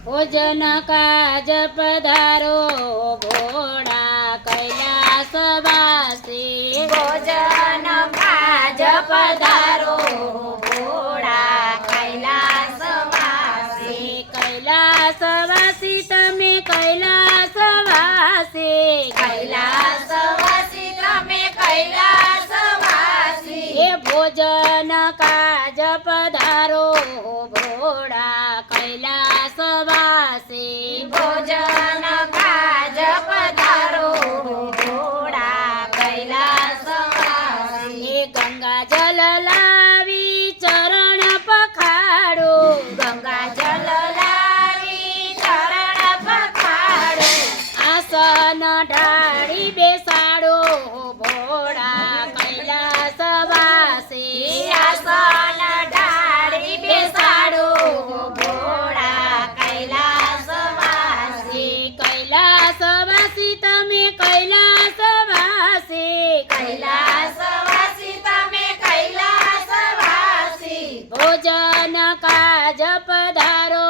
ભોજન કાજ પધારો ભોળા કૈલાસવાસી ભોજન કાજ પધારો ભોળા કૈલાસવાસી કૈલાસવાસી તમે કૈલાસવાસી કૈલાસવાસી તમે કૈલાસવાસી એ ભોજન કાજ પધારો ભોળા કૈલાસવાસી ભોજન કાજ પધારો. ભોળા કૈલાસવાસી ગંગા જલ લાવી ચરણ પખાડો. ગંગા જલ લાવી ચરણ પખાડો. આસન ઢાળી બેસાડો ભોળા કૈલાસવાસી આસન ઢાળી બેસાડો ભોળા કૈલાસવાસી કૈલાસવાસી તમે કૈલાસવાસી કૈલાસવાસી તમે કૈલાસવાસી ભોજન કાજ પધારો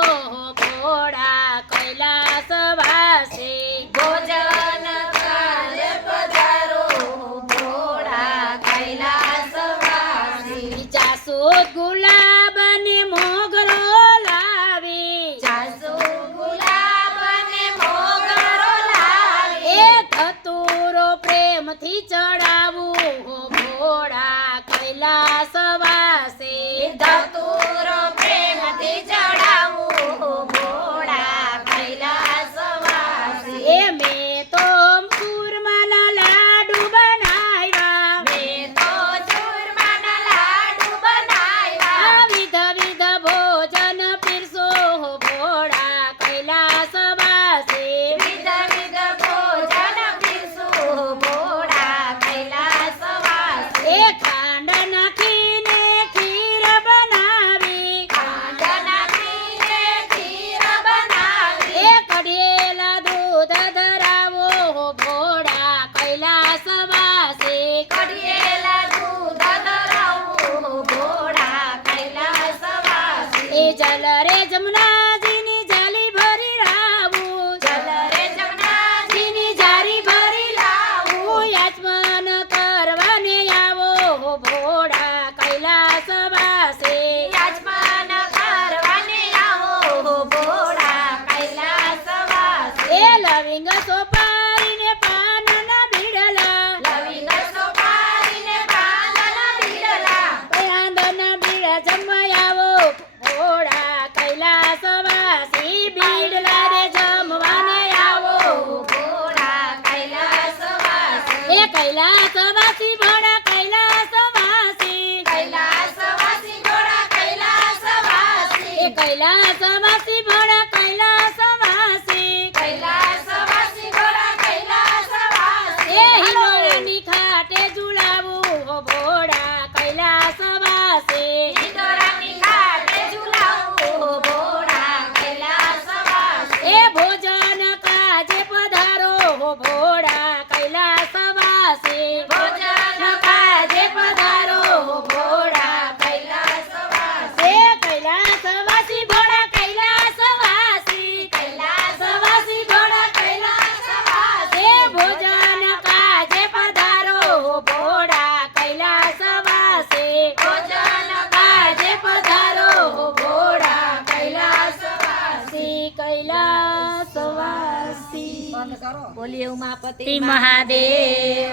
ભોળા કૈલાસવાસી ભોજન કાજ પધારો ભોળા કૈલાસવાસી જાસૂદ ગુલાબ ને મોગરો લાવી. જાસુ ગુલાબ ને મોગરો લાવી. એ ધતુરો પ્રેમથી ચડાવું. ભોળા કૈલાસવાસી જલ રે જમનાજીની જાલી ભરી રાવું જલ રે જમનાજીની જારી ભરી લાવું હું યાચમન કરવાને આવો ભોળા કૈલાસવાસી યાજમાન કરવાને આવો ભોળા કૈલાસવાસી એ લવિંગ સોપારીને પાનના બીડલા લવિંગ સોપારીને પાંદના બીડલા આંદના બીડા જમવા આવો ભોળા કૈલાસવાસી બીડલા રે જમવાને આવો. ભોળા કૈલાસવાસી. એ કૈલાસવાસી ભોળા કૈલાસવાસી. કૈલાસવાસી ભોળા કૈલાસવાસી. એ કૈલાસવાસી ભોળા કૈલાસવાસી કૈલાસવાસી ભોળા કૈલાસવાસી એ હિંડોળાની ખાટે ઝુલાવું ભોળા કૈલાસવાસી ઈંદોરાની ખાટે ઝુલાવું ભોળા કૈલાસવાસી એ ભોજન કાજે પધારો ભોળા કૈલાસવાસી ભોજન કાજે પધારો ભોળા કૈલાસવાસી એ કૈલાસવાસી ભોળા કૈલાસવાસી કૈલાસવાસી ભોળા કૈલાસવાસી એ ભોજન કાજે પધારો ભોળા કૈલાસવાસી ભોજન કાજે પધારો ભોળા કૈલાસવાસી બોલીએ ઉમાપતિ મહાદેવ.